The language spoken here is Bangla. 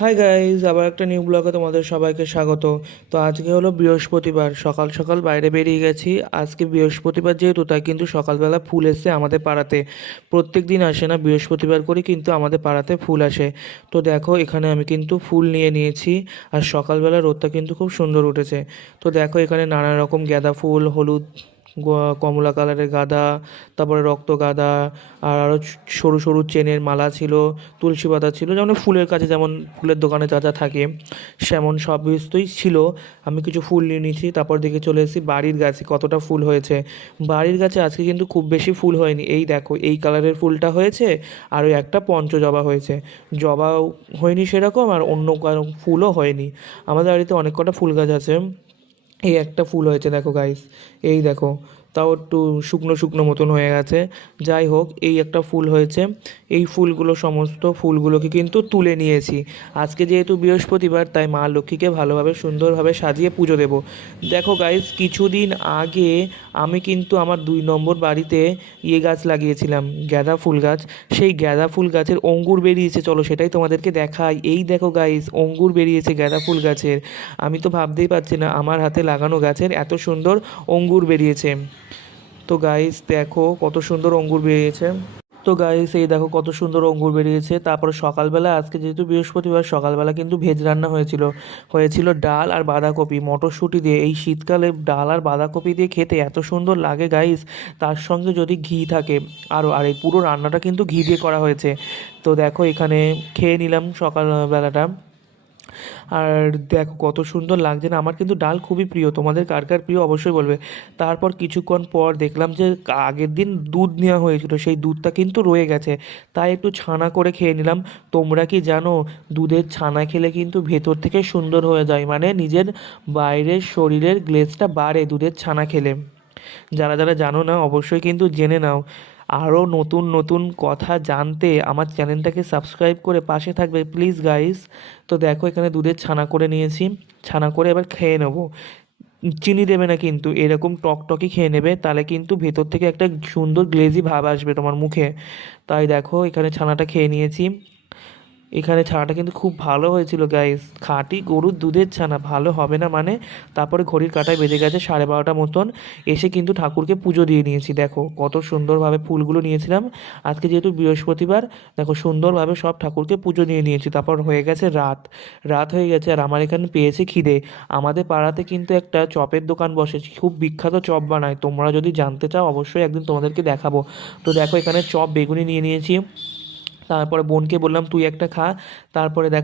হাই গাইজ, আবার একটা নিউ ব্লগে তোমাদের সবাইকে স্বাগত। তো আজকে হলো বৃহস্পতিবার, সকাল সকাল বাইরে বেরিয়ে গেছি। আজকে বৃহস্পতিবার যেহেতু, তাই কিন্তু সকালবেলা ফুল এসছে আমাদের পাড়াতে। প্রত্যেক দিন আসে না, বৃহস্পতিবার করে কিন্তু আমাদের পাড়াতে ফুল আসে। তো দেখো, এখানে আমি কিন্তু ফুল নিয়ে নিয়েছি। আর সকালবেলা রোদটা কিন্তু খুব সুন্দর উঠেছে। তো দেখো, এখানে নানা রকম গাঁদা ফুল, হলুদ, কমলা কালারের গাঁদা, তারপরে রক্ত গাঁদা, আর আরও সরু সরু চেনের মালা ছিল, তুলসী পাতা ছিল, যেমন ফুলের কাছে যেমন ফুলের দোকানে যা যা থাকে সেমন সব কিছুই ছিল। আমি কিছু ফুল নিয়ে নিয়েছি, তারপর দিকে চলে এসেছি বাড়ির গাছে কতটা ফুল হয়েছে। বাড়ির গাছে আজকে কিন্তু খুব বেশি ফুল হয়নি। এই দেখো, এই কালারের ফুলটা হয়েছে, আর ওই একটা পঞ্চজবা হয়েছে। জবাও হয়নি সেরকম, আর অন্য কারো ফুলও হয়নি। আমাদের বাড়িতে অনেক কটা ফুল গাছ আছে। এই একটা ফুল হয়েছে দেখো গাইস, এই দেখো, তাও একটু শুকনো শুকনো মতন হয়ে গেছে। যাই হোক, এই একটা ফুল হয়েছে। এই ফুলগুলো, সমস্ত ফুলগুলোকে কিন্তু তুলে নিয়েছি। আজকে যেহেতু বৃহস্পতিবার, তাই মা লক্ষ্মীকে ভালোভাবে সুন্দরভাবে সাজিয়ে পুজো দেব। দেখো গাইস, কিছুদিন আগে আমি কিন্তু আমার 2 নম্বর বাড়িতে গাছ লাগিয়েছিলাম, গাঁদা ফুল গাছ। সেই গাঁদা ফুল গাছের অঙ্কুর বেরিয়েছে, চলো সেটাই তোমাদেরকে দেখাই। এই দেখো গাইস, অঙ্কুর বেরিয়েছে গাঁদা ফুল গাছের। আমি তো ভাবতেই পারছি না আমার হাতে লাগানো গাছের এত সুন্দর অঙ্কুর বেরিয়েছে। তো গাইস দেখো কত সুন্দর অঙ্কুর বেরিয়েছে। তো গাইস, এই দেখো কত সুন্দর অঙ্কুর বেরিয়েছে। তারপরে সকালবেলা, আজকে যেহেতু বৃহস্পতিবার, সকালবেলা কিন্তু ভেজ রান্না হয়েছিল ডাল আর বাঁধাকপি মটরশুঁটি দিয়ে। এই শীতকালে ডাল আর বাঁধাকপি দিয়ে খেতে এত সুন্দর লাগে গাইস। তার সঙ্গে যদি ঘি থাকে আরও। আর এই পুরো রান্নাটা কিন্তু ঘি দিয়ে করা হয়েছে। তো দেখো, এখানে খেয়ে নিলাম সকালবেলাটা। আর দেখো কত সুন্দর লাগছে না? আমার কিন্তু ডাল খুবই প্রিয়, তোমাদের কার কার প্রিয় অবশ্যই বলবে। তারপর কিছুক্ষণ পর দেখলাম যে আগের দিন দুধ নেওয়া হয়েছিল, সেই দুধটা কিন্তু রয়ে গেছে। তাই একটু ছানা করে খেয়ে নিলাম। তোমরা কি জানো, দুধের ছানা খেলে কিন্তু ভেতর থেকে সুন্দর হয়ে যায়, মানে নিজের বাইরের শরীরের গ্লেজটা বাড়ে দুধের ছানা খেলে। যারা যারা জানো না, অবশ্যই কিন্তু জেনে নাও। আরও নতুন নতুন কথা জানতে আমার চ্যানেলটাকে সাবস্ক্রাইব করে পাশে থাকবে প্লিজ গাইস। তো দেখো, এখানে দুধের ছানা করে নিয়েছি। ছানা করে এবার খেয়ে নেবো। চিনি দেবে না কিন্তু, এরকম টকটকি খেয়ে নেবে, তাহলে কিন্তু ভেতর থেকে একটা সুন্দর গ্লেজি ভাব আসবে তোমার মুখে। তাই দেখো, এখানে ছানাটা খেয়ে নিয়েছি। এখানে ছানাটা কিন্তু খুব ভালো হয়েছিল গাইস, খাঁটি গরুর দুধের ছানা, ভালো হবে না মানে? তারপরে ঘড়ির কাঁটায় বেজে গেছে 12:30 মতন। এসে কিন্তু ঠাকুরকে পুজো দিয়ে নিয়েছি। দেখো কত সুন্দরভাবে ফুলগুলো নিয়েছিলাম। আজকে যেহেতু বৃহস্পতিবার, দেখো সুন্দরভাবে সব ঠাকুরকে পুজো দিয়ে নিয়েছি। তারপর হয়ে গেছে রাত। রাত হয়ে গেছে, আর আমার এখানে পেয়েছে খিদে। আমাদের পাড়াতে কিন্তু একটা চপের দোকান বসে, খুব বিখ্যাত চপ বানায়। তোমরা যদি জানতে চাও অবশ্যই একদিন তোমাদেরকে দেখাবো। তো দেখো, এখানে চপ বেগুনি নিয়ে নিয়েছি। তারপরে বোনকে বললাম তুই একটা খা। তারপরে দেখো